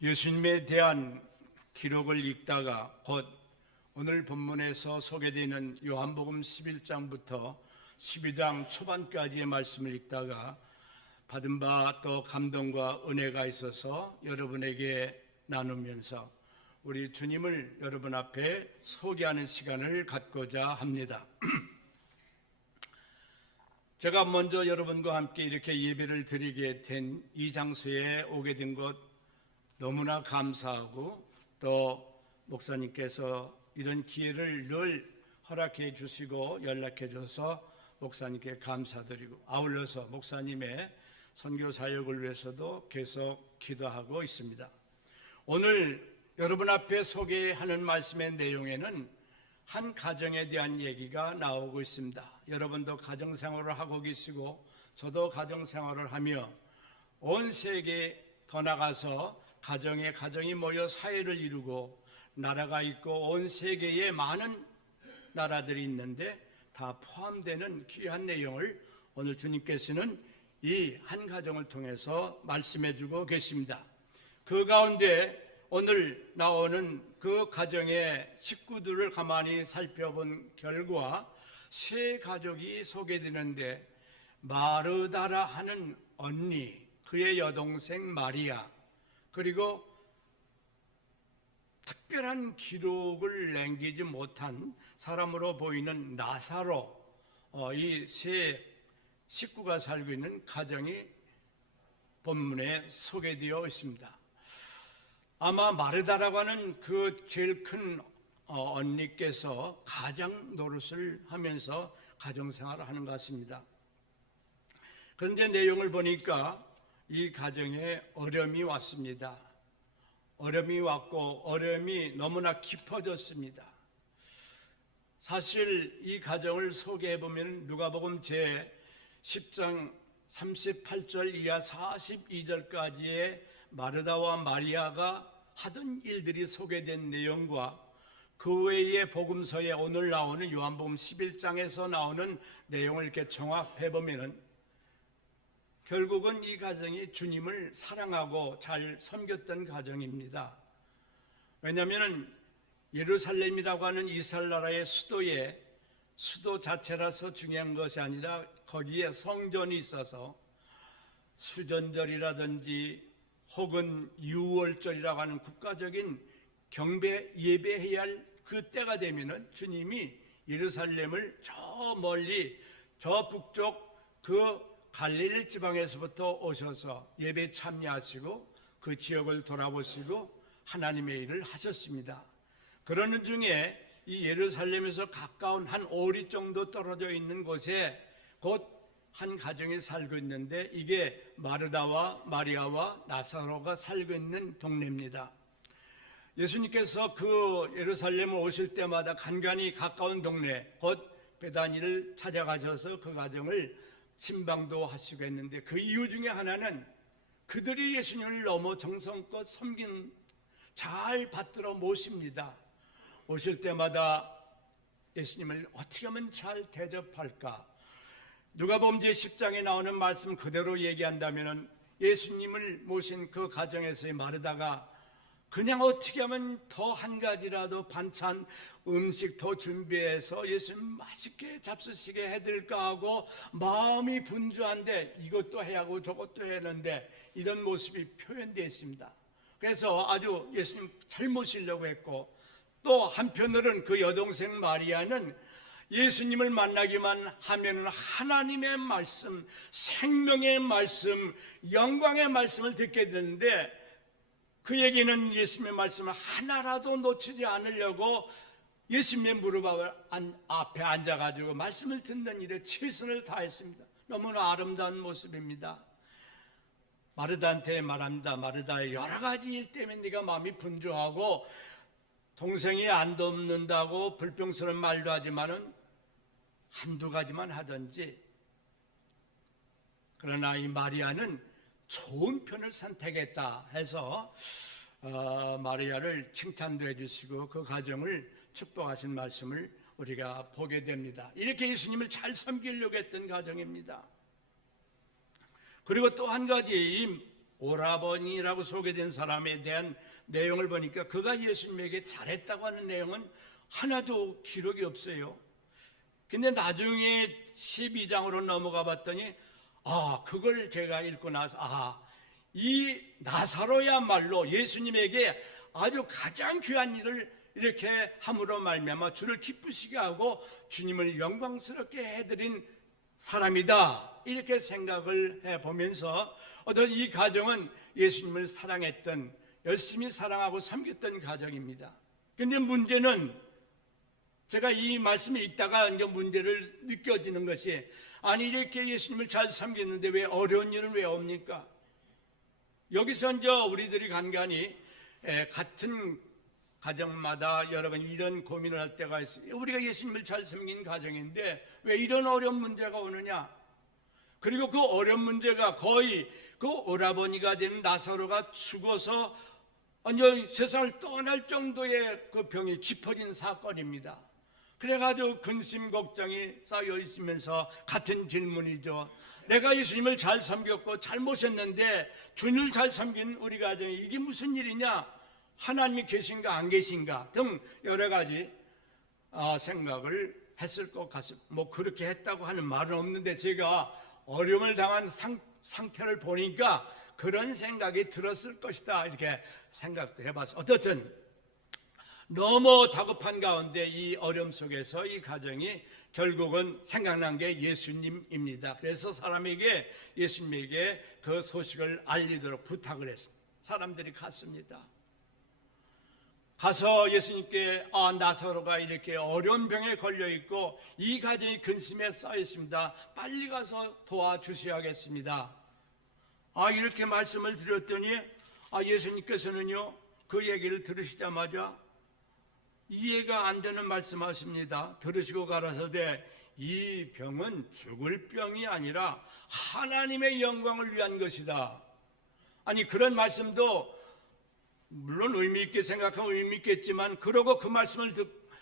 예수님에 대한 기록을 읽다가 곧 오늘 본문에서 소개되는 요한복음 11장부터 12장 초반까지의 말씀을 읽다가 받은 바 또 감동과 은혜가 있어서 여러분에게 나누면서 우리 주님을 여러분 앞에 소개하는 시간을 갖고자 합니다. 제가 먼저 여러분과 함께 이렇게 예배를 드리게 된 이 장소에 오게 된 것 너무나 감사하고 또 목사님께서 이런 기회를 늘 허락해 주시고 연락해 줘서 목사님께 감사드리고 아울러서 목사님의 선교 사역을 위해서도 계속 기도하고 있습니다. 오늘 여러분 앞에 소개하는 말씀의 내용에는 한 가정에 대한 얘기가 나오고 있습니다. 여러분도 가정생활을 하고 계시고 저도 가정생활을 하며 온 세계에 더 나가서 가정이 모여 사회를 이루고 나라가 있고 온 세계에 많은 나라들이 있는데 다 포함되는 귀한 내용을 오늘 주님께서는 이 한 가정을 통해서 말씀해 주고 계십니다. 그 가운데 오늘 나오는 그 가정의 식구들을 가만히 살펴본 결과 세 가족이 소개되는데 마르다라 하는 언니, 그의 여동생 마리아, 그리고 특별한 기록을 남기지 못한 사람으로 보이는 나사로, 이 세 식구가 살고 있는 가정이 본문에 소개되어 있습니다. 아마 마르다라고 하는 그 제일 큰 언니께서 가장 노릇을 하면서 가정생활을 하는 것 같습니다. 그런데 내용을 보니까 이 가정에 어려움이 왔습니다. 어려움이 왔고 어려움이 너무나 깊어졌습니다. 사실 이 가정을 소개해 보면 누가복음 제 10장 38절 이하 42절까지의 마르다와 마리아가 하던 일들이 소개된 내용과 그 외의 복음서에 오늘 나오는 요한복음 11장에서 나오는 내용을 이렇게 종합해 보면은 결국은 이 가정이 주님을 사랑하고 잘 섬겼던 가정입니다. 왜냐하면 예루살렘이라고 하는 이스라엘 나라의 수도 자체라서 중요한 것이 아니라 거기에 성전이 있어서 수전절이라든지 혹은 유월절이라고 하는 국가적인 경배 예배해야 할 그 때가 되면은 주님이 예루살렘을 저 멀리 저 북쪽 그 갈릴리 지방에서부터 오셔서 예배 참여하시고 그 지역을 돌아보시고 하나님의 일을 하셨습니다. 그러는 중에 이 예루살렘에서 가까운 한 오리 정도 떨어져 있는 곳에 곧 한 가정이 살고 있는데 이게 마르다와 마리아와 나사로가 살고 있는 동네입니다. 예수님께서 그 예루살렘을 오실 때마다 간간히 가까운 동네 곧 베다니를 찾아가셔서 그 가정을 침방도 하시고 했는데 그 이유 중에 하나는 그들이 예수님을 너무 정성껏 섬긴 잘 받들어 모십니다. 오실 때마다 예수님을 어떻게 하면 잘 대접할까? 누가복음 제 10장에 나오는 말씀 그대로 얘기한다면 예수님을 모신 그 가정에서의 마르다가 그냥 어떻게 하면 더 한 가지라도 반찬 음식 더 준비해서 예수님 맛있게 잡수시게 해드릴까 하고 마음이 분주한데 이것도 해야 하고 저것도 해야 하는데 이런 모습이 표현되어 있습니다. 그래서 아주 예수님 잘 모시려고 했고 또 한편으로는 그 여동생 마리아는 예수님을 만나기만 하면 하나님의 말씀, 생명의 말씀, 영광의 말씀을 듣게 되는데 그 얘기는 예수님의 말씀을 하나라도 놓치지 않으려고 예수님의 무릎 앞에 앉아가지고 말씀을 듣는 일에 최선을 다했습니다. 너무나 아름다운 모습입니다. 마르다한테 말합니다. 마르다의 여러 가지 일 때문에 네가 마음이 분주하고 동생이 안 돕는다고 불평스러운 말도 하지만은 한두 가지만 하든지 그러나 이 마리아는 좋은 편을 선택했다 해서 마리아를 칭찬도 해주시고 그 가정을 축복하신 말씀을 우리가 보게 됩니다. 이렇게 예수님을 잘 섬기려고 했던 가정입니다. 그리고 또 한 가지 이 오라버니라고 소개된 사람에 대한 내용을 보니까 그가 예수님에게 잘했다고 하는 내용은 하나도 기록이 없어요. 근데 나중에 12장으로 넘어가 봤더니 그걸 제가 읽고 나서 이 나사로야말로 예수님에게 아주 가장 귀한 일을 이렇게 함으로 말미암아 주를 기쁘시게 하고 주님을 영광스럽게 해드린 사람이다, 이렇게 생각을 해보면서 어떤 이 가정은 예수님을 사랑했던, 열심히 사랑하고 섬겼던 가정입니다. 그런데 문제는 제가 이 말씀을 읽다가 문제를 느껴지는 것이, 아니 이렇게 예수님을 잘 섬겼는데 왜 어려운 일은 왜 옵니까? 여기서 이제 우리들이 간간히 같은 가정마다 여러분 이런 고민을 할 때가 있어요. 우리가 예수님을 잘 섬긴 가정인데 왜 이런 어려운 문제가 오느냐? 그리고 그 어려운 문제가 거의 그 오라버니가 된 나사로가 죽어서 완전 세상을 떠날 정도의 그 병이 깊어진 사건입니다. 그래가지고 근심 걱정이 쌓여 있으면서 같은 질문이죠. 내가 예수님을 잘 섬겼고 잘 모셨는데 주님을 잘 섬긴 우리 가정이 이게 무슨 일이냐? 하나님이 계신가 안 계신가 등 여러 가지 생각을 했을 것 같습니다. 뭐 그렇게 했다고 하는 말은 없는데 제가 어려움을 당한 상태를 보니까 그런 생각이 들었을 것이다, 이렇게 생각도 해봤어요. 어떻든 너무 다급한 가운데 이 어려움 속에서 이 가정이 결국은 생각난 게 예수님입니다. 그래서 사람에게, 예수님에게 그 소식을 알리도록 부탁을 했습니다. 사람들이 갔습니다. 가서 예수님께 나사로가 이렇게 어려운 병에 걸려있고 이 가정이 근심에 쌓여있습니다. 빨리 가서 도와주셔야겠습니다. 이렇게 말씀을 드렸더니 예수님께서는요 그 얘기를 들으시자마자 이해가 안 되는 말씀하십니다. 들으시고 가라사대 이 병은 죽을 병이 아니라 하나님의 영광을 위한 것이다. 아니 그런 말씀도 물론 의미 있게 생각하고 의미 있겠지만 그러고 그 말씀을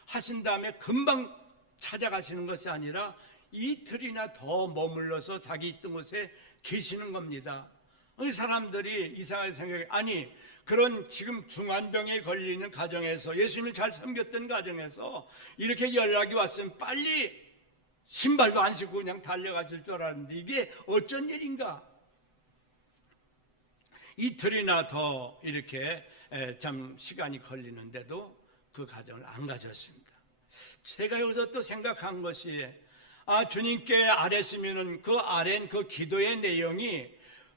하신 다음에 금방 찾아가시는 것이 아니라 이틀이나 더 머물러서 자기 있던 곳에 계시는 겁니다. 이 사람들이 이상하게 생각해, 아니 그런 지금 중환병에 걸리는 가정에서 예수님을 잘 섬겼던 가정에서 이렇게 연락이 왔으면 빨리 신발도 안 신고 그냥 달려가실 줄 알았는데 이게 어쩐 일인가? 이틀이나 더 이렇게 참 시간이 걸리는데도 그 가정을 안 가졌습니다. 제가 여기서 또 생각한 것이 주님께 아뢰시면은 그 아랜 그 기도의 내용이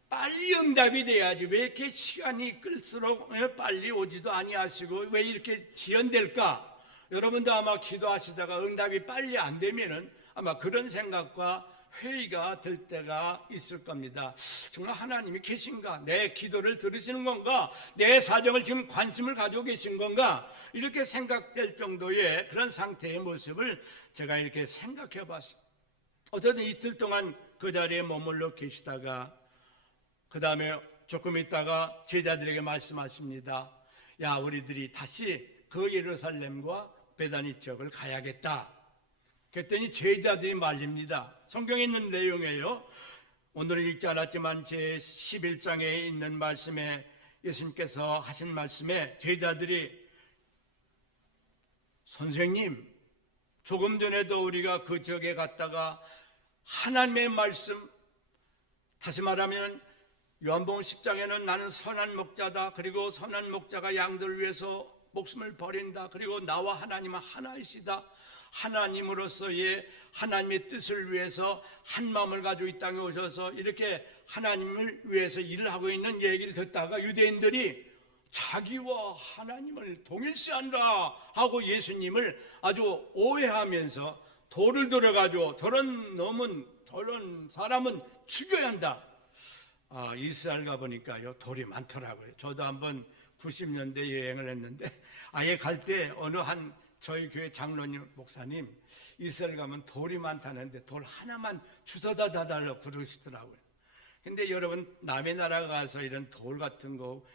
빨리 응답이 돼야지 왜 이렇게 시간이 끌수록 빨리 오지도 아니하시고 왜 이렇게 지연될까? 여러분도 아마 기도하시다가 응답이 빨리 안 되면은 아마 그런 생각과 회의가 될 때가 있을 겁니다. 정말 하나님이 계신가? 내 기도를 들으시는 건가? 내 사정을 지금 관심을 가지고 계신 건가? 이렇게 생각될 정도의 그런 상태의 모습을 제가 이렇게 생각해 봤어요. 어쨌든 이틀 동안 그 자리에 머물러 계시다가 그 다음에 조금 있다가 제자들에게 말씀하십니다. 야, 우리들이 다시 그 예루살렘과 베다니 지역을 가야겠다. 그랬더니 제자들이 말립니다. 성경에 있는 내용이에요. 오늘은 읽지 않았지만 제 11장에 있는 말씀에 예수님께서 하신 말씀에 제자들이 선생님, 조금 전에도 우리가 그 지역에 갔다가 하나님의 말씀, 다시 말하면 요한복음 10장에는 나는 선한 목자다, 그리고 선한 목자가 양들을 위해서 목숨을 버린다, 그리고 나와 하나님은 하나이시다, 하나님으로서의 하나님의 뜻을 위해서 한 마음을 가지고 이 땅에 오셔서 이렇게 하나님을 위해서 일을 하고 있는 얘기를 듣다가 유대인들이 자기와 하나님을 동일시한다 하고 예수님을 아주 오해하면서 돌을 들어가지고 저런 사람은 죽여야 한다. 이스라엘 가보니까요 돌이 많더라고요. 저도 한번 90년대 여행을 했는데 아예 갈 때 어느 한 저희 교회 장로님 목사님 이스라엘 가면 돌이 많다는데 돌 하나만 주워다 달라고 그러시더라고요. 근데 여러분 남의 나라 가서 이런 돌 같은 거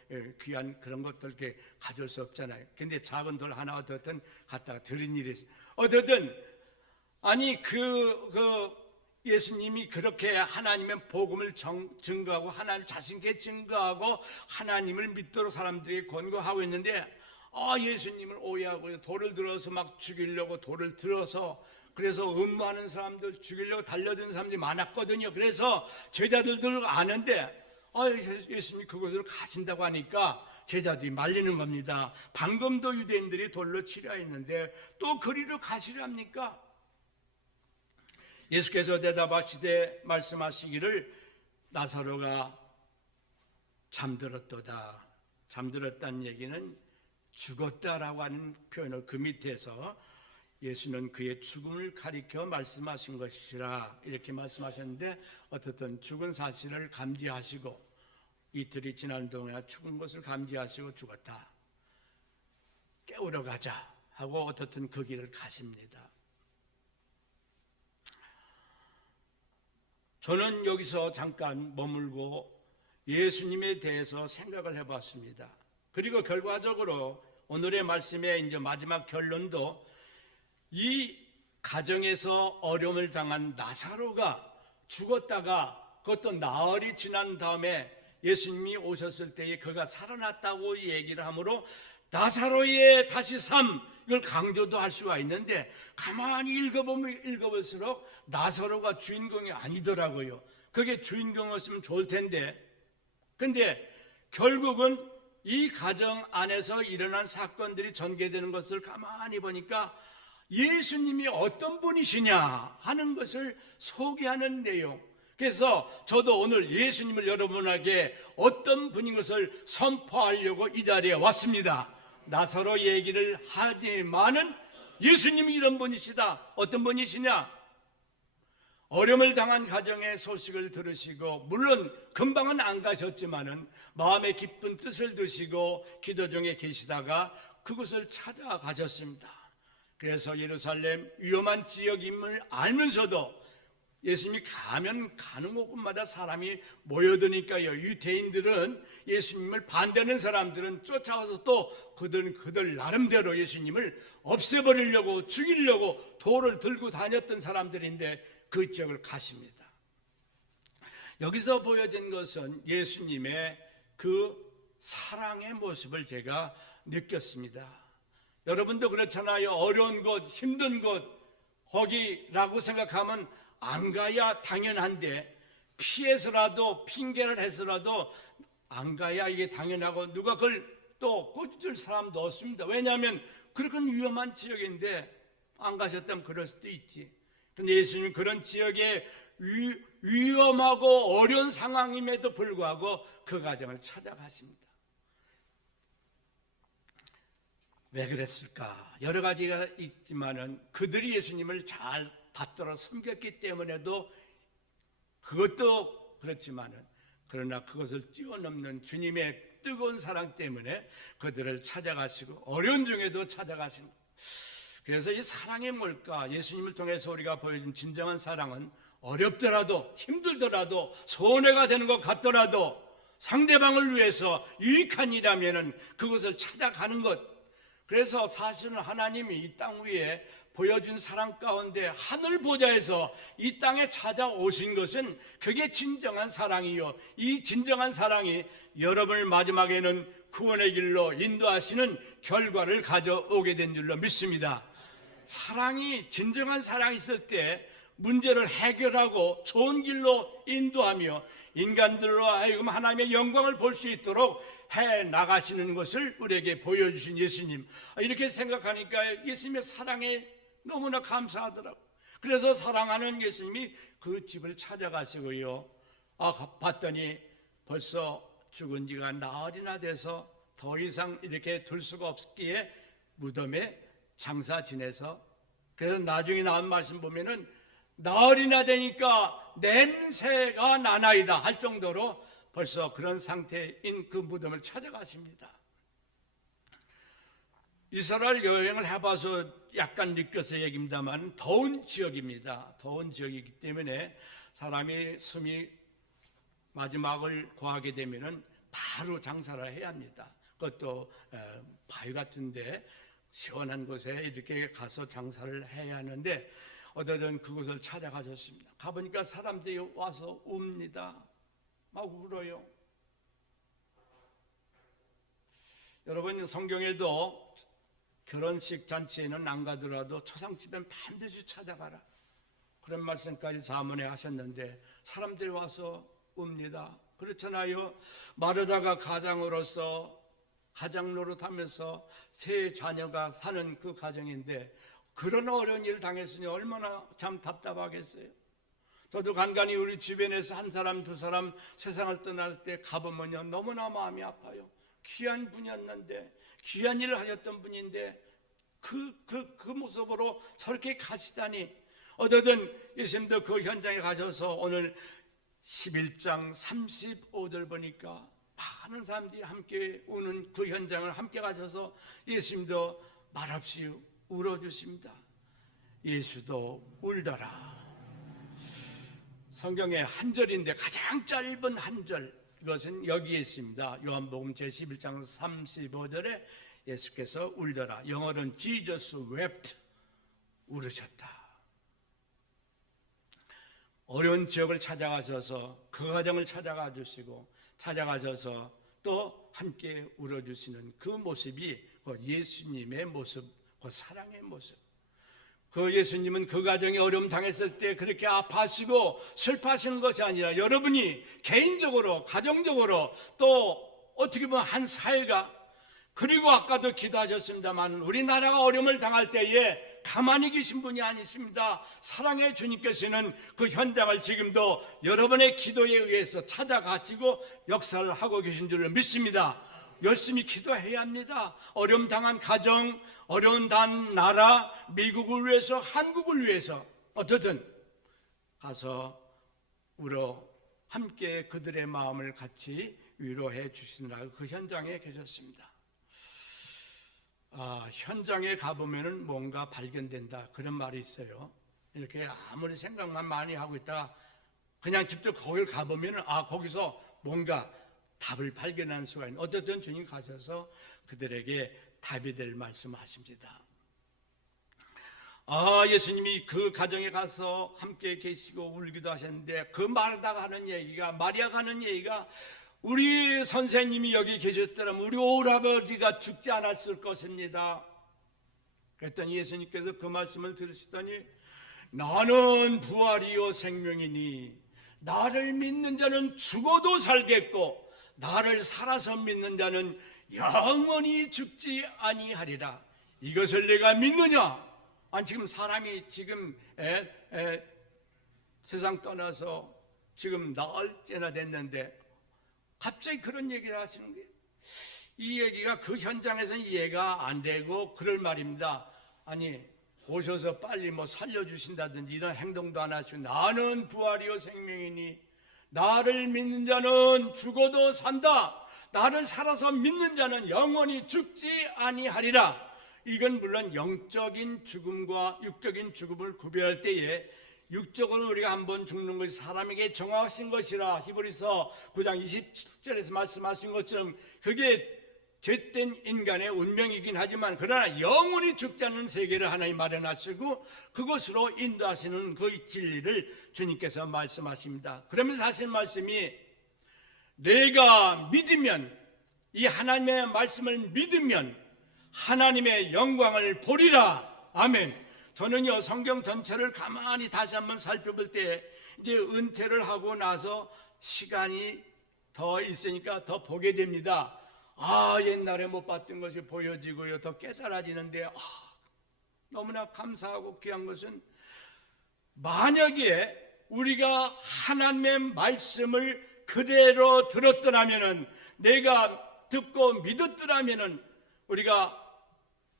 귀한 그런 것들 이렇게 가져올 수 없잖아요. 근데 작은 돌 하나 어떻든 갖다가 드린 일이 있어요. 어쨌든 아니 그 예수님이 그렇게 하나님의 복음을 증거하고 하나님 자신께 증거하고 하나님을 믿도록 사람들이 권고하고 있는데 예수님을 오해하고 돌을 들어서 막 죽이려고 돌을 들어서 그래서 음모하는 사람들 죽이려고 달려드는 사람들이 많았거든요. 그래서 제자들도 아는데 예수님이 그곳을 가신다고 하니까 제자들이 말리는 겁니다. 방금도 유대인들이 돌로 치려 했는데 또 그리로 가시려 합니까? 예수께서 대답하시되 말씀하시기를 나사로가 잠들었도다. 잠들었다는 얘기는 죽었다라고 하는 표현을 그 밑에서 예수는 그의 죽음을 가리켜 말씀하신 것이라 이렇게 말씀하셨는데 어떻든 죽은 사실을 감지하시고 이틀이 지난 동안 죽은 것을 감지하시고 죽었다. 깨우러 가자 하고 어떻든 그 길을 가십니다. 저는 여기서 잠깐 머물고 예수님에 대해서 생각을 해봤습니다. 그리고 결과적으로 오늘의 말씀의 이제 마지막 결론도 이 가정에서 어려움을 당한 나사로가 죽었다가 그것도 나흘이 지난 다음에 예수님이 오셨을 때에 그가 살아났다고 얘기를 하므로 나사로의 다시 삶 이걸 강조도 할 수가 있는데 가만히 읽어보면 읽어볼수록 나사로가 주인공이 아니더라고요. 그게 주인공이었으면 좋을 텐데 근데 결국은 이 가정 안에서 일어난 사건들이 전개되는 것을 가만히 보니까 예수님이 어떤 분이시냐 하는 것을 소개하는 내용. 그래서 저도 오늘 예수님을 여러분에게 어떤 분인 것을 선포하려고 이 자리에 왔습니다. 나사로 얘기를 하지만은 예수님이 이런 분이시다. 어떤 분이시냐? 어려움을 당한 가정의 소식을 들으시고 물론 금방은 안 가셨지만은 마음의 깊은 뜻을 드시고 기도 중에 계시다가 그곳을 찾아가셨습니다. 그래서 예루살렘 위험한 지역임을 알면서도 예수님이 가면 가는 곳마다 사람이 모여드니까요. 유대인들은 예수님을 반대하는 사람들은 쫓아와서 또 그들 나름대로 예수님을 없애버리려고 죽이려고 돌을 들고 다녔던 사람들인데 그 지역을 가십니다. 여기서 보여진 것은 예수님의 그 사랑의 모습을 제가 느꼈습니다. 여러분도 그렇잖아요. 어려운 곳, 힘든 곳 거기라고 생각하면 안 가야 당연한데 피해서라도 핑계를 해서라도 안 가야 이게 당연하고 누가 그걸 또 꼬집을 사람도 없습니다. 왜냐하면 그렇게 위험한 지역인데 안 가셨다면 그럴 수도 있지. 근데 예수님은 그런 지역에 위험하고 어려운 상황임에도 불구하고 그 가정을 찾아가십니다. 왜 그랬을까? 여러 가지가 있지만은 그들이 예수님을 잘 받들어 섬겼기 때문에도 그것도 그렇지만은 그러나 그것을 뛰어넘는 주님의 뜨거운 사랑 때문에 그들을 찾아가시고 어려운 중에도 찾아가신. 그래서 이 사랑이 뭘까? 예수님을 통해서 우리가 보여준 진정한 사랑은 어렵더라도 힘들더라도 손해가 되는 것 같더라도 상대방을 위해서 유익한 일이라면은 그것을 찾아가는 것. 그래서 사실은 하나님이 이 땅 위에 보여준 사랑 가운데 하늘 보좌에서 이 땅에 찾아오신 것은 그게 진정한 사랑이요. 이 진정한 사랑이 여러분을 마지막에는 구원의 길로 인도하시는 결과를 가져오게 된 줄로 믿습니다. 사랑이 진정한 사랑이 있을 때 문제를 해결하고 좋은 길로 인도하며 인간들로 하여금 하나님의 영광을 볼 수 있도록 해 나가시는 것을 우리에게 보여주신 예수님. 이렇게 생각하니까 예수님의 사랑에 너무나 감사하더라고요. 그래서 사랑하는 예수님이 그 집을 찾아가시고요. 봤더니 벌써 죽은 지가 나흘이나 돼서 더 이상 이렇게 둘 수가 없기에 무덤에 장사 지내서 그래서 나중에 나온 말씀 보면은 나흘이나 되니까 냄새가 나나이다 할 정도로 벌써 그런 상태인 그 무덤을 찾아가십니다. 이스라엘 여행을 해봐서 약간 느껴서 얘기입니다만 더운 지역입니다. 더운 지역이기 때문에 사람이 숨이 마지막을 구하게 되면은 바로 장사를 해야 합니다. 그것도 바위 같은데 시원한 곳에 이렇게 가서 장사를 해야 하는데 어쨌든 그곳을 찾아가셨습니다. 가보니까 사람들이 와서 웁니다. 막 울어요. 여러분, 성경에도 결혼식 잔치에는 안 가더라도 초상집엔 반드시 찾아가라, 그런 말씀까지 자문에 하셨는데 사람들이 와서 웁니다. 그렇잖아요. 마르다가 가장 노릇하면서 세 자녀가 사는 그 가정인데 그런 어려운 일을 당했으니 얼마나 참 답답하겠어요. 저도 간간히 우리 주변에서 한 사람 두 사람 세상을 떠날 때 가보면요, 너무나 마음이 아파요. 귀한 분이었는데, 귀한 일을 하셨던 분인데 그 모습으로 저렇게 가시다니. 어쨌든 예수님도 그 현장에 가셔서 오늘 11장 35절 보니까 많은 사람들이 함께 우는 그 현장을 함께 가셔서 예수님도 말없이 울어주십니다. 예수도 울더라. 성경의 한 절인데 가장 짧은 한 절, 이것은 여기에 있습니다. 요한복음 제11장 35절에 예수께서 울더라. 영어로는 Jesus wept, 울으셨다. 어려운 지역을 찾아가셔서 그 가정을 찾아가 주시고 찾아가셔서 또 함께 울어주시는 그 모습이 그 예수님의 모습, 그 사랑의 모습. 그 예수님은 그 가정에 어려움 당했을 때 그렇게 아파하시고 슬퍼하시는 것이 아니라 여러분이 개인적으로, 가정적으로, 또 어떻게 보면 한 사회가, 그리고 아까도 기도하셨습니다만 우리나라가 어려움을 당할 때에 가만히 계신 분이 아니십니다. 사랑의 주님께서는 그 현장을 지금도 여러분의 기도에 의해서 찾아가시고 역사를 하고 계신 줄을 믿습니다. 열심히 기도해야 합니다. 어려움 당한 가정, 어려운 나라, 미국을 위해서, 한국을 위해서 어쨌든 가서 울어 함께 그들의 마음을 같이 위로해 주시느라 그 현장에 계셨습니다. 현장에 가보면 뭔가 발견된다, 그런 말이 있어요. 이렇게 아무리 생각만 많이 하고 있다가 그냥 직접 거길 가보면 거기서 뭔가 답을 발견하는 수가 있는. 어쨌든 주님 가셔서 그들에게 답이 될 말씀하십니다. 예수님이 그 가정에 가서 함께 계시고 울기도 하셨는데 그 마르다가 하는 얘기가, 마리아가 하는 얘기가, 우리 선생님이 여기 계셨더라면 우리 오라버지가 죽지 않았을 것입니다. 그랬더니 예수님께서 그 말씀을 들으시더니 나는 부활이요 생명이니 나를 믿는 자는 죽어도 살겠고 나를 살아서 믿는 자는 영원히 죽지 아니하리라. 이것을 내가 믿느냐? 지금 사람이 지금 세상 떠나서 지금 나흘째나 됐는데 갑자기 그런 얘기를 하시는 거예요. 이 얘기가 그 현장에서는 이해가 안 되고 그럴 말입니다. 오셔서 빨리 살려주신다든지 이런 행동도 안 하시고 나는 부활이요 생명이니 나를 믿는 자는 죽어도 산다. 나를 살아서 믿는 자는 영원히 죽지 아니하리라. 이건 물론 영적인 죽음과 육적인 죽음을 구별할 때에 육적으로 우리가 한번 죽는 것이 사람에게 정하신 것이라 히브리서 9장 27절에서 말씀하신 것처럼 그게 죄된 인간의 운명이긴 하지만 그러나 영원히 죽지 않는 세계를 하나님 마련하시고 그것으로 인도하시는 그 진리를 주님께서 말씀하십니다. 그러면서 하신 말씀이 내가 믿으면, 이 하나님의 말씀을 믿으면 하나님의 영광을 보리라. 아멘. 저는요 성경 전체를 가만히 다시 한번 살펴볼 때 이제 은퇴를 하고 나서 시간이 더 있으니까 더 보게 됩니다. 옛날에 못 봤던 것이 보여지고요 더 깨달아지는데 너무나 감사하고 귀한 것은 만약에 우리가 하나님의 말씀을 그대로 들었더라면은, 내가 듣고 믿었더라면은 우리가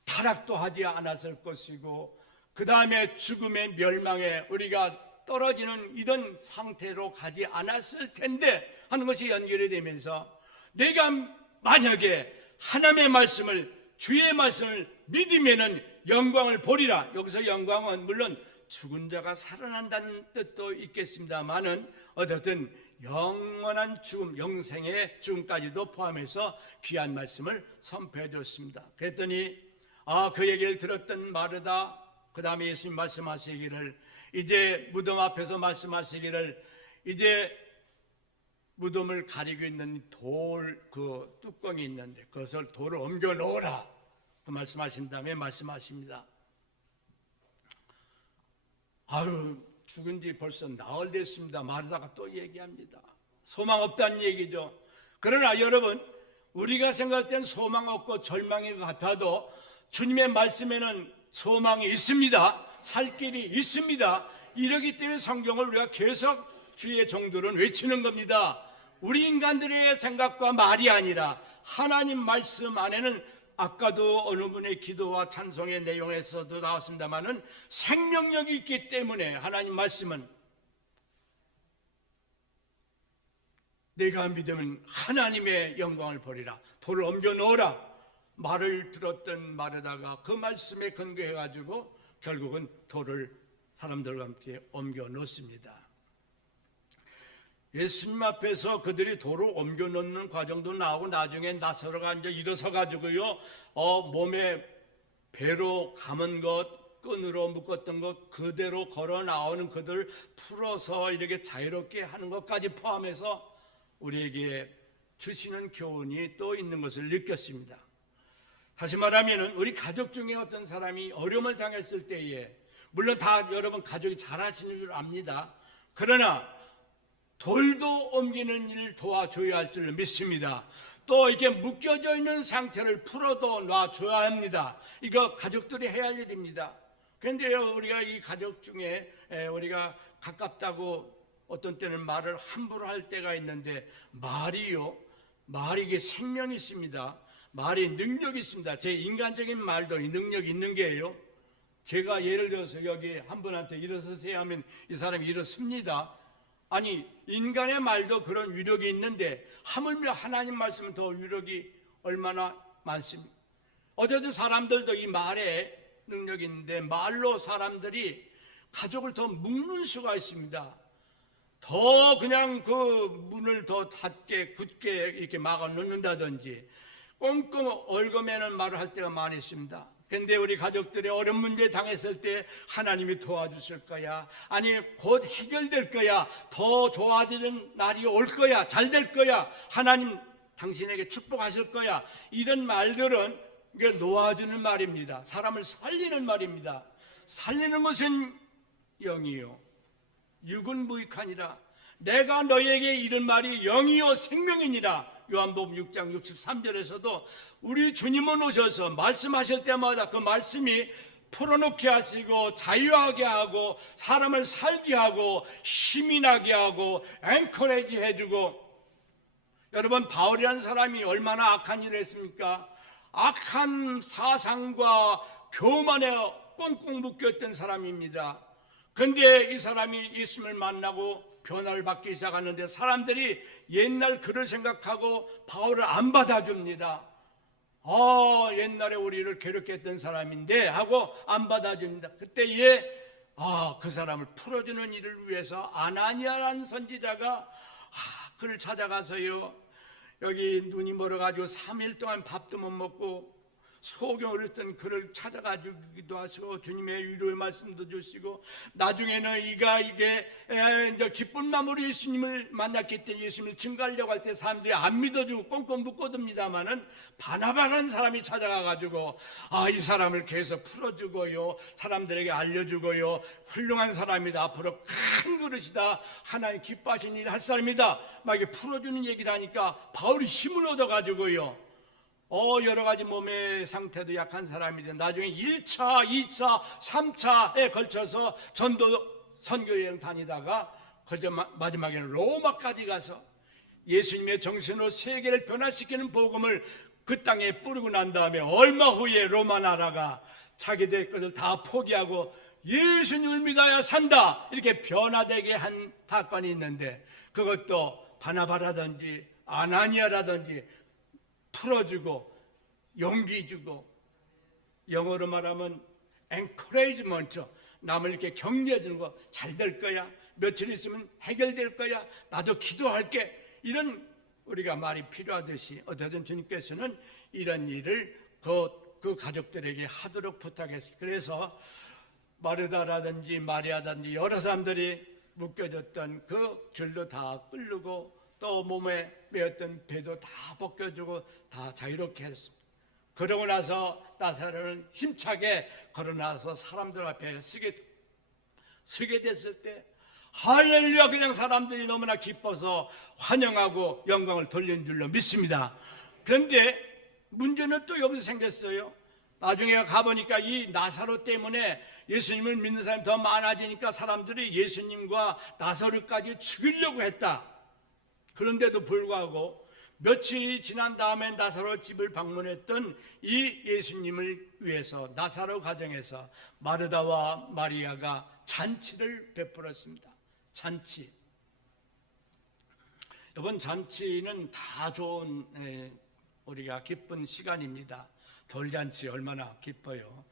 타락도 하지 않았을 것이고 그 다음에 죽음의 멸망에 우리가 떨어지는 이런 상태로 가지 않았을 텐데 하는 것이 연결이 되면서 내가 만약에 하나님의 말씀을, 주의 말씀을 믿으면은 영광을 보리라. 여기서 영광은 물론 죽은 자가 살아난다는 뜻도 있겠습니다만은 어쨌든 영원한 죽음, 영생의 죽음까지도 포함해서 귀한 말씀을 선포해 줬습니다. 그랬더니 그 얘기를 들었던 마르다, 그 다음에 예수님 말씀하시기를 이제 무덤 앞에서 말씀하시기를 이제 무덤을 가리고 있는 돌 그 뚜껑이 있는데 그것을 돌을 옮겨 놓으라 그 말씀하신 다음에 말씀하십니다. 아유 죽은 지 벌써 나흘 됐습니다. 말하다가 또 얘기합니다. 소망 없다는 얘기죠. 그러나 여러분 우리가 생각할 땐 소망 없고 절망이 같아도 주님의 말씀에는 소망이 있습니다. 살 길이 있습니다. 이러기 때문에 성경을 우리가 계속 주의 종들은 외치는 겁니다. 우리 인간들의 생각과 말이 아니라 하나님 말씀 안에는 아까도 어느 분의 기도와 찬송의 내용에서도 나왔습니다마는 생명력이 있기 때문에 하나님 말씀은 내가 믿으면 하나님의 영광을 보리라. 돌을 옮겨 놓으라. 말을 들었던 말에다가 그 말씀에 근거해가지고 결국은 돌을 사람들과 함께 옮겨 놓습니다. 예수님 앞에서 그들이 돌을 옮겨 놓는 과정도 나오고 나중에 나서로가 이제 일어서 가지고요 몸에 배로 감은 것 끈으로 묶었던 것 그대로 걸어 나오는 그들 풀어서 이렇게 자유롭게 하는 것까지 포함해서 우리에게 주시는 교훈이 또 있는 것을 느꼈습니다. 다시 말하면 우리 가족 중에 어떤 사람이 어려움을 당했을 때에 물론 다 여러분 가족이 잘하시는 줄 압니다. 그러나 돌도 옮기는 일을 도와줘야 할 줄 믿습니다. 또 이렇게 묶여져 있는 상태를 풀어도 놔줘야 합니다. 이거 가족들이 해야 할 일입니다. 그런데 우리가 이 가족 중에 우리가 가깝다고 어떤 때는 말을 함부로 할 때가 있는데 말이 이게 생명이 있습니다. 말이 능력이 있습니다. 제 인간적인 말도 능력이 있는 게예요. 제가 예를 들어서 여기 한 분한테 일어서세요 하면 이 사람이 일어섭니다. 아니 인간의 말도 그런 위력이 있는데 하물며 하나님 말씀은 더 위력이 얼마나 많습니까? 어제도 사람들도 이 말에 능력이 있는데 말로 사람들이 가족을 더 묶는 수가 있습니다. 더 그냥 그 문을 더 닫게 굳게 이렇게 막아 놓는다든지 꽁꽁 얽어매는 말을 할 때가 많이 있습니다. 근데 우리 가족들이 어려운 문제에 당했을 때 하나님이 도와주실 거야, 아니 곧 해결될 거야, 더 좋아지는 날이 올 거야, 잘 될 거야, 하나님 당신에게 축복하실 거야, 이런 말들은 이게 놓아주는 말입니다. 사람을 살리는 말입니다. 살리는 것은 영이요 육은 무익하니라. 내가 너에게 이런 말이 영이요 생명이니라. 요한복음 6장 63절에서도 우리 주님은 오셔서 말씀하실 때마다 그 말씀이 풀어놓게 하시고 자유하게 하고 사람을 살게 하고 힘이 나게 하고 앵커레지 해주고. 여러분 바울이라는 사람이 얼마나 악한 일을 했습니까? 악한 사상과 교만에 꽁꽁 묶였던 사람입니다. 그런데 이 사람이 예수님을 만나고 변화를 받기 시작하는데 사람들이 옛날 그를 생각하고 바울을 안 받아줍니다. 옛날에 우리를 괴롭게 했던 사람인데 하고 안 받아줍니다. 그때에 그 사람을 풀어주는 일을 위해서 아나니아라는 선지자가 그를 찾아가서요, 여기 눈이 멀어가지고 3일 동안 밥도 못 먹고 소경을 했던 그를 찾아가기도 하시고 주님의 위로의 말씀도 주시고 나중에는 이게 이제 기쁜 마음으로 예수님을 만났기 때문에 예수님을 증거하려고 할 때 사람들이 안 믿어주고 꽁꽁 묶어둡니다마는 바나바라는 사람이 찾아가가지고 이 사람을 계속 풀어주고요, 사람들에게 알려주고요, 훌륭한 사람이다, 앞으로 큰 그릇이다, 하나님 기뻐하신 일 할 사람이다 막 이렇게 풀어주는 얘기를 하니까 바울이 힘을 얻어가지고요, 여러 가지 몸의 상태도 약한 사람이죠. 나중에 1차, 2차, 3차에 걸쳐서 전도 선교여행 다니다가 마지막에는 로마까지 가서 예수님의 정신으로 세계를 변화시키는 복음을 그 땅에 뿌리고 난 다음에 얼마 후에 로마 나라가 자기들 것을 다 포기하고 예수님을 믿어야 산다 이렇게 변화되게 한 사건이 있는데 그것도 바나바라든지 아나니아라든지 풀어주고 용기 주고, 영어로 말하면 encouragement, 남을 이렇게 격려해 주는 거, 잘 될 거야, 며칠 있으면 해결될 거야, 나도 기도할게, 이런 우리가 말이 필요하듯이 어쨌든 주님께서는 이런 일을 그 가족들에게 하도록 부탁했어요. 그래서 마르다라든지 마리아라든지 여러 사람들이 묶여졌던 그 줄도 다 끌고 또 몸에 매었던 배도 다 벗겨주고 다 자유롭게 했습니다. 그러고 나서 나사로는 힘차게 걸어나서 사람들 앞에 서게 됐을 때 할렐루야, 그냥 사람들이 너무나 기뻐서 환영하고 영광을 돌린 줄로 믿습니다. 그런데 문제는 또 여기서 생겼어요. 나중에 가보니까 이 나사로 때문에 예수님을 믿는 사람이 더 많아지니까 사람들이 예수님과 나사로까지 죽이려고 했다. 그런데도 불구하고 며칠이 지난 다음에 나사로 집을 방문했던 이 예수님을 위해서 나사로 가정에서 마르다와 마리아가 잔치를 베풀었습니다. 잔치. 이번 잔치는 다 좋은 우리가 기쁜 시간입니다. 돌잔치 얼마나 기뻐요.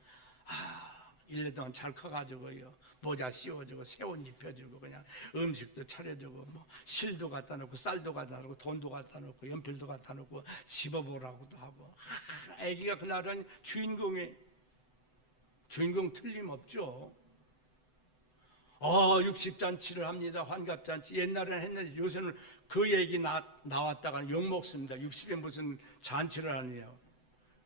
1년 동안 잘 커가지고요, 모자 씌워주고 새 옷 입혀주고 그냥 음식도 차려주고 뭐 실도 갖다 놓고 쌀도 갖다 놓고 돈도 갖다 놓고 연필도 갖다 놓고 집어보라고도 하고. 아기가 그날은 주인공 틀림없죠. 60잔치를 합니다. 환갑잔치. 옛날에는 했는데 요새는 그 얘기 나왔다가 욕먹습니다. 60에 무슨 잔치를 하느냐고.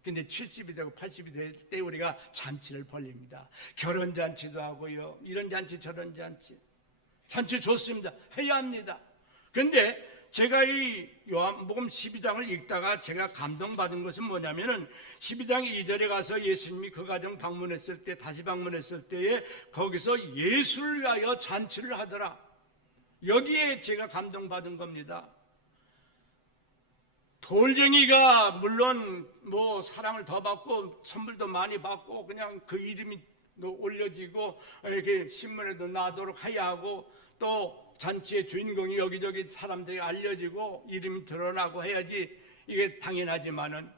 근데 70이 되고 80이 될 때 우리가 잔치를 벌립니다. 결혼잔치도 하고요, 이런 잔치 저런 잔치 좋습니다. 해야 합니다. 그런데 제가 이 요한복음 12장을 읽다가 제가 감동받은 것은 뭐냐면은 12장 2절에 가서 예수님이 그 가정 방문했을 때, 다시 방문했을 때에 거기서 예수를 위하여 잔치를 하더라. 여기에 제가 감동받은 겁니다. 돌쟁이가 물론 뭐 사랑을 더 받고 선물도 많이 받고 그냥 그 이름이 올려지고 이렇게 신문에도 나도록 해야 하고, 또 잔치의 주인공이 여기저기 사람들이 알려지고 이름이 드러나고 해야지 이게 당연하지만은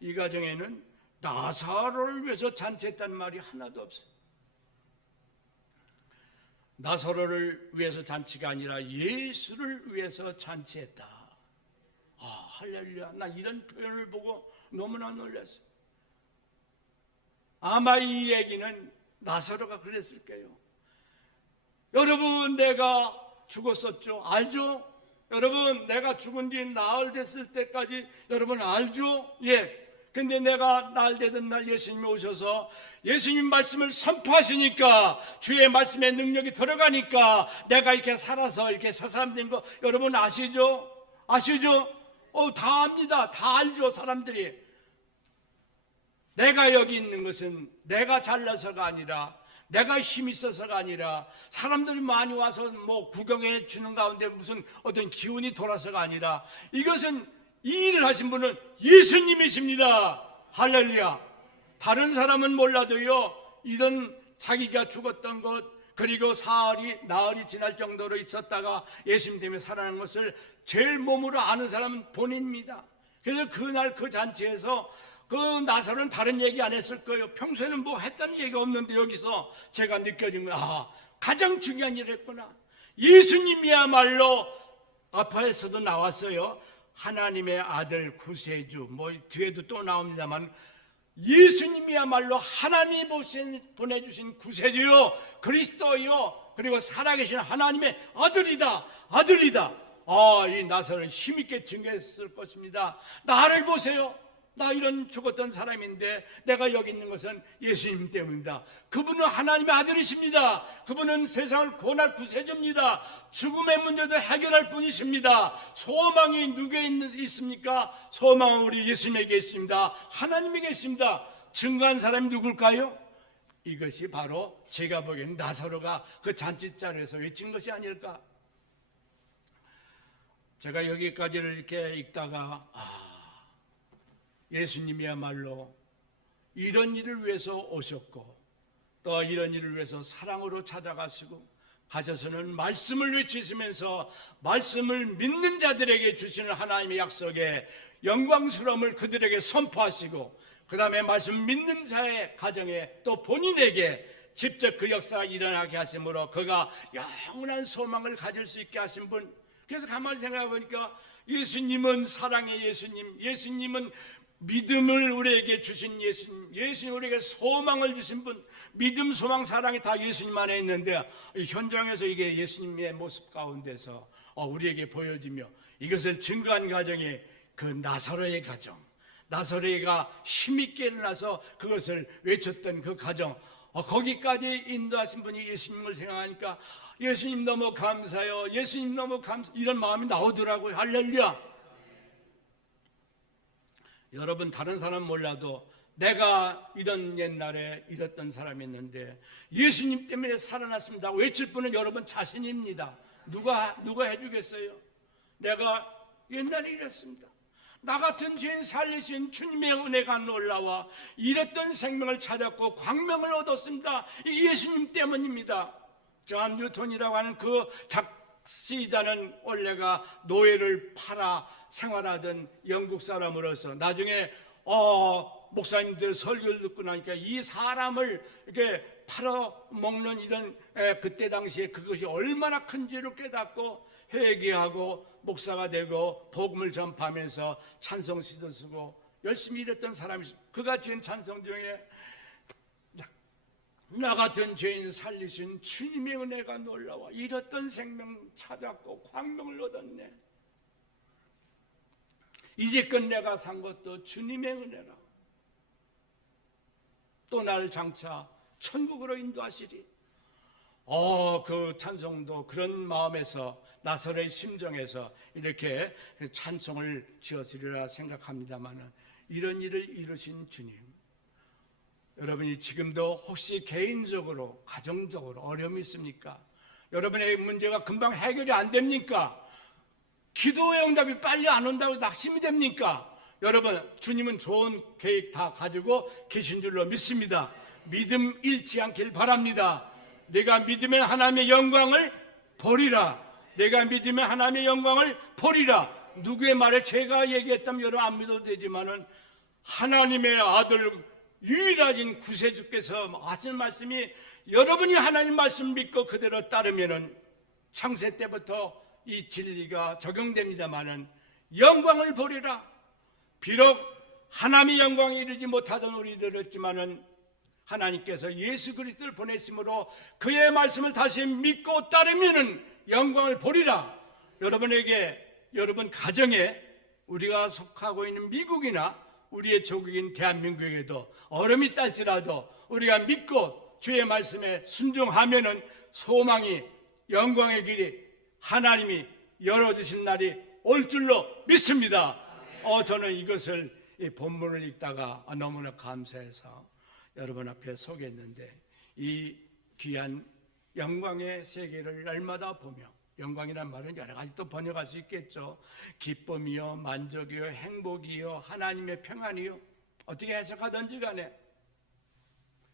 이 가정에는 나사로를 위해서 잔치했다는 말이 하나도 없어요. 나사로를 위해서 잔치가 아니라 예수를 위해서 잔치했다. 할렐루야. 나 이런 표현을 보고 너무나 놀랐어요. 아마 이 얘기는 나사로가 그랬을 거예요. 여러분, 내가 죽었었죠? 알죠? 여러분, 내가 죽은 뒤 나흘 됐을 때까지 여러분 알죠? 예. 근데 내가 나흘 되던 날 예수님이 오셔서 예수님 말씀을 선포하시니까, 주의 말씀에 능력이 들어가니까 내가 이렇게 살아서 이렇게 새 사람 된 거 여러분 아시죠? 아시죠? 다 압니다. 다 알죠, 사람들이. 내가 여기 있는 것은 내가 잘나서가 아니라, 내가 힘이 있어서가 아니라, 사람들이 많이 와서 뭐 구경해 주는 가운데 무슨 어떤 기운이 돌아서가 아니라, 이것은 이 일을 하신 분은 예수님이십니다. 할렐루야. 다른 사람은 몰라도요, 이런 자기가 죽었던 것, 그리고 나흘이 지날 정도로 있었다가 예수님 때문에 살아난 것을 제일 몸으로 아는 사람은 본인입니다. 그래서 그날 그 잔치에서 그 나사로는 다른 얘기 안 했을 거예요. 평소에는 뭐 했다는 얘기가 없는데 여기서 제가 느껴진 건 가장 중요한 일을 했구나. 예수님이야말로 앞에서도 나왔어요. 하나님의 아들 구세주, 뭐 뒤에도 또 나옵니다만, 예수님이야말로 하나님이 보내주신 구세주요, 그리스도요, 그리고 살아계신 하나님의 아들이다. 이 나사로는 힘있게 증거했을 것입니다. 나를 보세요. 나 이런 죽었던 사람인데 내가 여기 있는 것은 예수님 때문입니다. 그분은 하나님의 아들이십니다. 그분은 세상을 구원할 구세주입니다. 죽음의 문제도 해결할 분이십니다. 소망이 누구에 있습니까? 소망은 우리 예수님에게 있습니다. 하나님에게 있습니다. 증거한 사람이 누굴까요? 이것이 바로 제가 보기엔 나사로가 그 잔치자리에서 외친 것이 아닐까. 제가 여기까지를 이렇게 읽다가 예수님이야말로 이런 일을 위해서 오셨고, 또 이런 일을 위해서 사랑으로 찾아가시고 가셔서는 말씀을 외치시면서 말씀을 믿는 자들에게 주시는 하나님의 약속에 영광스러움을 그들에게 선포하시고, 그 다음에 말씀 믿는 자의 가정에 또 본인에게 직접 그 역사가 일어나게 하심으로 그가 영원한 소망을 가질 수 있게 하신 분. 그래서 가만히 생각해 보니까 예수님은 사랑의 예수님, 예수님은 믿음을 우리에게 주신 예수님 우리에게 소망을 주신 분, 믿음, 소망, 사랑이 다 예수님 안에 있는데 현장에서 이게 예수님의 모습 가운데서 우리에게 보여지며 이것을 증거한 가정이 그 나사로의 가정, 나사로가 힘있게 일어나서 그것을 외쳤던 그 가정, 거기까지 인도하신 분이 예수님을 생각하니까 예수님 너무 감사해요, 예수님 너무 이런 마음이 나오더라고요. 할렐루야. 여러분, 다른 사람 몰라도 내가 이런 옛날에 이랬던 사람이 있는데 예수님 때문에 살아났습니다 외칠 분은 여러분 자신입니다. 누가 해주겠어요? 내가 옛날에 이랬습니다. 나 같은 죄인 살리신 주님의 은혜가 놀라와 이랬던 생명을 찾았고 광명을 얻었습니다. 이게 예수님 때문입니다. 존 뉴턴이라고 하는 그 작시자는 원래가 노예를 팔아 생활하던 영국 사람으로서 나중에 목사님들 설교를 듣고 나니까 이 사람을 이렇게 팔아먹는 이런 그때 당시에 그것이 얼마나 큰지를 깨닫고 회개하고 목사가 되고 복음을 전파하면서 찬송 시도 쓰고 열심히 일했던 사람이 그가 지은 찬송 중에 나 같은 죄인 살리신 주님의 은혜가 놀라워 잃었던 생명 찾았고 광명을 얻었네. 이제껏 내가 산 것도 주님의 은혜라. 또 나를 장차 천국으로 인도하시리. 그 찬송도 그런 마음에서 나사로의 심정에서 이렇게 찬송을 지었으리라 생각합니다만 이런 일을 이루신 주님, 여러분이 지금도 혹시 개인적으로 가정적으로 어려움이 있습니까? 여러분의 문제가 금방 해결이 안 됩니까? 기도의 응답이 빨리 안 온다고 낙심이 됩니까? 여러분, 주님은 좋은 계획 다 가지고 계신 줄로 믿습니다. 믿음 잃지 않길 바랍니다. 내가 믿으면 하나님의 영광을 보리라. 내가 믿으면 하나님의 영광을 보리라. 누구의 말에 제가 얘기했다면 여러분 안 믿어도 되지만은 하나님의 아들 유일하신 구세주께서 하신 말씀이 여러분이 하나님 말씀 믿고 그대로 따르면은 창세 때부터 이 진리가 적용됩니다마는 영광을 보리라. 비록 하나님의 영광에 이르지 못하던 우리들이었지만은 하나님께서 예수 그리스도를 보내심으로 그의 말씀을 다시 믿고 따르면은 영광을 보리라. 여러분에게, 여러분 가정에, 우리가 속하고 있는 미국이나 우리의 조국인 대한민국에도 어려움이 있달지라도 우리가 믿고 주의 말씀에 순종하면은 소망이, 영광의 길이 하나님이 열어주신 날이 올 줄로 믿습니다. 저는 이것을 이 본문을 읽다가 너무나 감사해서 여러분 앞에 소개했는데 이 귀한 영광의 세계를 날마다 보며, 영광이란 말은 여러 가지 또 번역할 수 있겠죠. 기쁨이요, 만족이요, 행복이요, 하나님의 평안이요, 어떻게 해석하든지 간에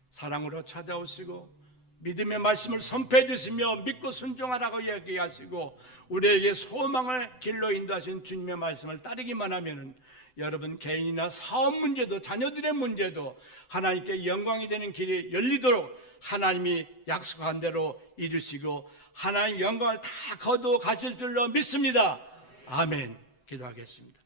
사랑으로 찾아오시고 믿음의 말씀을 선포해 주시며 믿고 순종하라고 얘기하시고 우리에게 소망을 길로 인도하신 주님의 말씀을 따르기만 하면은 여러분 개인이나 사업 문제도 자녀들의 문제도 하나님께 영광이 되는 길이 열리도록 하나님이 약속한 대로 이루시고 하나님 영광을 다 거두어 가실 줄로 믿습니다. 아멘. 기도하겠습니다.